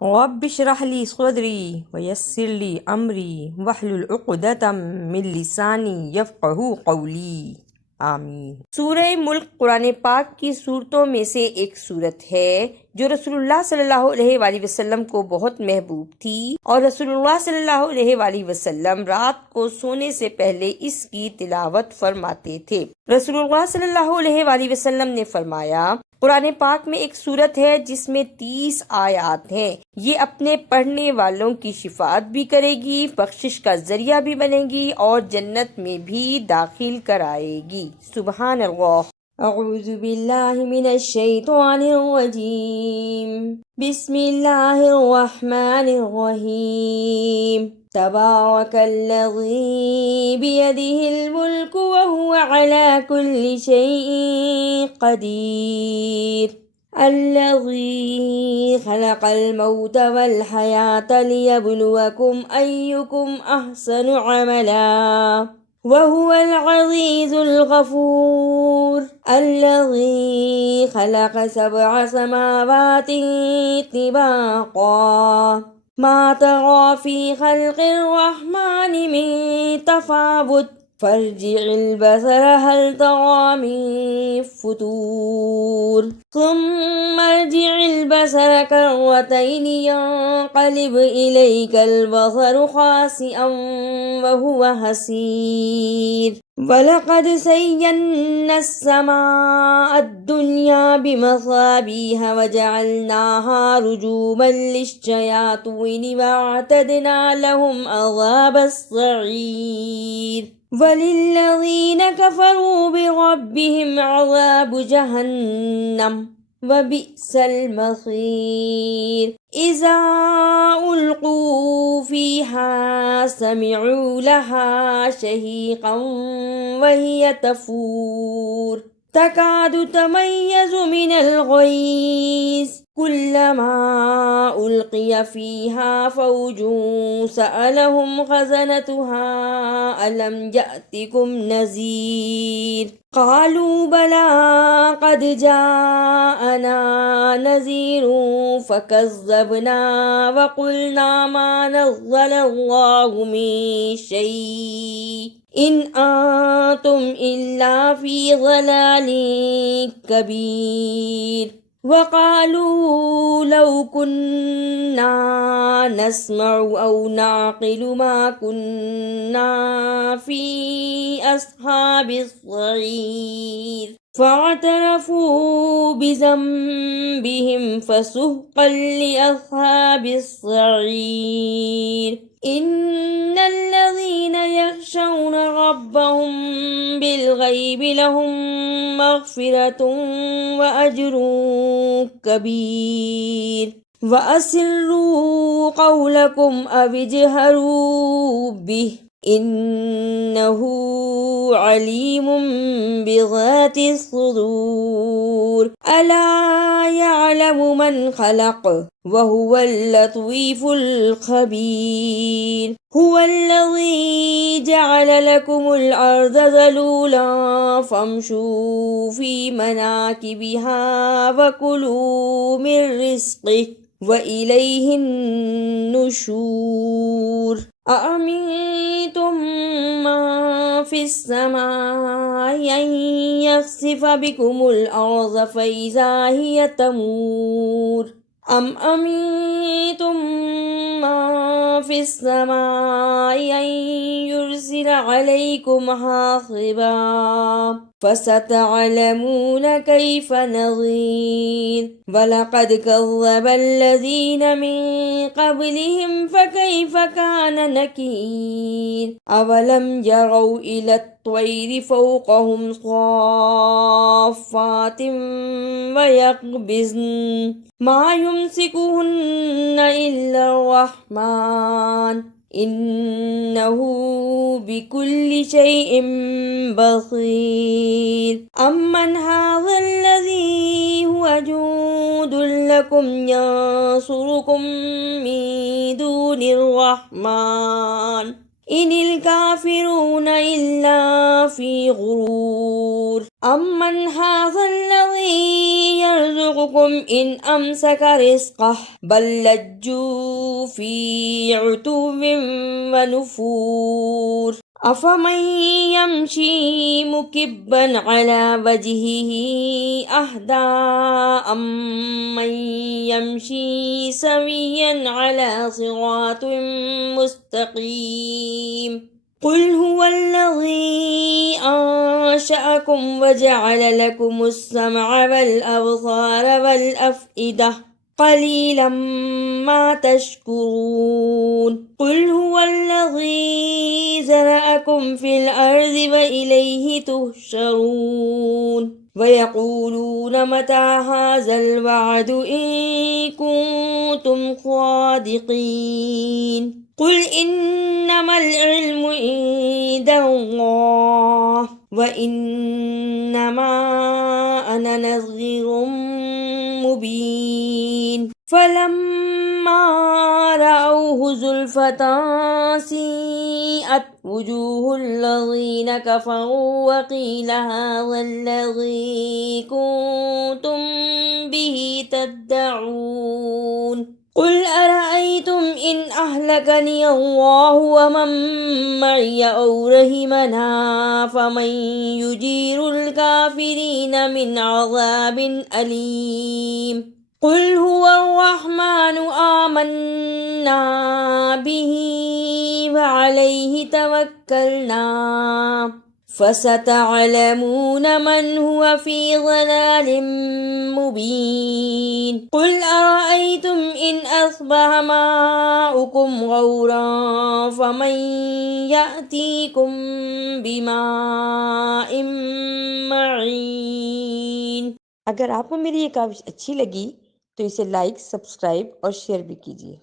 رب اشرح لي صدري ويسر لي أمري واحلل عقدة من लिसानी यफ़क़हू क़ौली। आमीन। सूरह मुल्क कुरान पाक की सूरतों में से एक सूरत है जो रसूलुल्लाह सल्लल्लाहु अलैहि वसल्लम को बहुत महबूब थी और रसूलुल्लाह सल्लल्लाहु अलैहि वसल्लम रात को सोने से पहले इसकी तिलावत फरमाते थे। रसूलुल्लाह सल्लल्लाहु अलैहि वसल्लम ने फरमाया, कुरान पाक में एक सूरत है जिसमें 30 आयात हैं। ये अपने पढ़ने वालों की शिफात भी करेगी, बख्शिश का जरिया भी बनेगी और जन्नत में भी दाखिल कराएगी। सुबहान अल्लाह। अऊज़ु बिल्लाहि मिनश शैतानिर रजीम। बिस्मिल्लाहिर रहमानिर रहीम। तबारकल्लज़ी बियदिहिल मुल्कु व हुवा अला कुल्लि शैइन क़दीर। अल्लज़ी खलक़ल मौत वल हयात लियब्लुवकुम अय्युकुम अहसनु अमला वहुवल अज़ीज़ुल गफ़ूर। अल्लज़ी खलक़ सबअ समावातिन तिबाक़ा मा तरा फ़ी ख़ल्क़िर रहमानि मिन तफ़ावुत फर्जिइल बसर हल तरा मिन फ़ुतूर सुम्मा अर्जिइल बसर कर्रतैनि यंक़लिब इलैकल बसरु ख़ासिअन वहुव हसीर। वलक़द ज़य्यन्नस समाअद दुनिया बिमसाबीह वजअलनाहा रुजूमन लिश्शयातीन वअअतदना लहुम अज़ाबस सईर। वलिल्लज़ीन कफ़रू बिरब्बिहिम अज़ाबु जहन्नम वबिअसल मसीर। इज़ा उल्क़ू फ़ीहा समिअू लहा शहीक़न वहिय तफ़ूर तकादु तमय्यज़ु मिनल ग़ैज़ कुल्लमा उल्क़िय फ़ीहा फ़ौजुन सअलहुम ख़ज़नतुहा अलम यअतिकुम नज़ीर। क़ालू बला क़द जाअना नज़ीरुन फ़कज़्ज़बना वक़ुलना मा नज़्ज़लल्लाहु मिन शै'इन इन अंतुम इल्ला फ़ी ज़लालिन कबीर। वक़ालू लौ कुन्ना नस्मअु औ नअक़िलु मा कुन्ना फ़ी अस्हाबिस सईर। फ़अतरफ़ू बिज़ंबिहिम फ़सुह्क़न लिअस्हाबिस सईर। इन्नल्लज़ीन यख़शौन रब्बहुम बिलग़ैबि लहुम मग़फ़िरतुन व अज्रुन कबीर। वअसिर्रू क़ौलकुम अविजहरू बिही इन्नहु अलीमुम बिज़ातिस सुदूर। अला यअलमु मन ख़लक़ वहुवल लतीफ़ुल ख़बीर। हुवल्लज़ी जअल लकुमुल अर्ज़ ज़लूलन फ़म्शू फ़ी मनाकिबिहा वकुलू मिन रिज़्क़िही व इलैहिन नुशूर। अअमिनतुम मन फ़िस समाइ अन यख़सिफ़ बिकुमुल अर्ज़ फ़इज़ा हिय तमूर। अम अमिनतुम मन फ़िस समाइ अन युरसिल अलैकुम हासिबा फ़सतअलमून कैफ़ नज़ीर। वलक़द कज़्ज़बल्लज़ीन मिन क़ब्लिहिम फ़कैफ़ कान नकीर। अवलम यरौ इलत्तयरि फ़ौक़हुम साफ़्फ़ातिन वयक़बिज़न मा युमसिकुहुन्ना इल्लर्रहमान इन्नहु बिकुल्लि शैइन बसीर। अम्मन हाज़ल्लज़ी हुवा जुन्दुन लकुम यंसुरुकुम मिन दूनिर्रहमान इनिल काफ़िरून इल्ला फ़ी ग़ुरूर। अम्मन हाज़ल्लज़ी यर्ज़ुक़ुकुम يرزقكم إن أمسك رزقه بل لجوا في عتو ونفور أفمن يمشي مكبا على وجهه أهدى أمن يمشي سويا على صراط مستقيم قل هو الذي أنشأكم وجعل لكم السمع والأبصار والأفئدة قليلا ما تشكرون قل هو الذي زرعكم في الأرض وإليه تحشرون ويقولون متى هذا الوعد إن كنتم صادقين قل إنما العلم عند الله وإنما أنا نذير مبين فلما رأوه زلفة سيئت وجوه الذين كفروا وقيل هذا الذي كنتم به تدعون قل أرأيتم إن أهلكني الله ومن معي أو رحمنا فمن يجير الكافرين من عذاب أليم قل هو الرحمن آمنا به وعليه توكلنا فستعلمون من هو في ضلال مبين قل أرأيتم إن أصبح ماؤكم غورا فمن يأتيكم بماء معين। अगर आपको मेरी ये काविश अच्छी लगी तो इसे लाइक, सब्सक्राइब और शेयर भी कीजिए।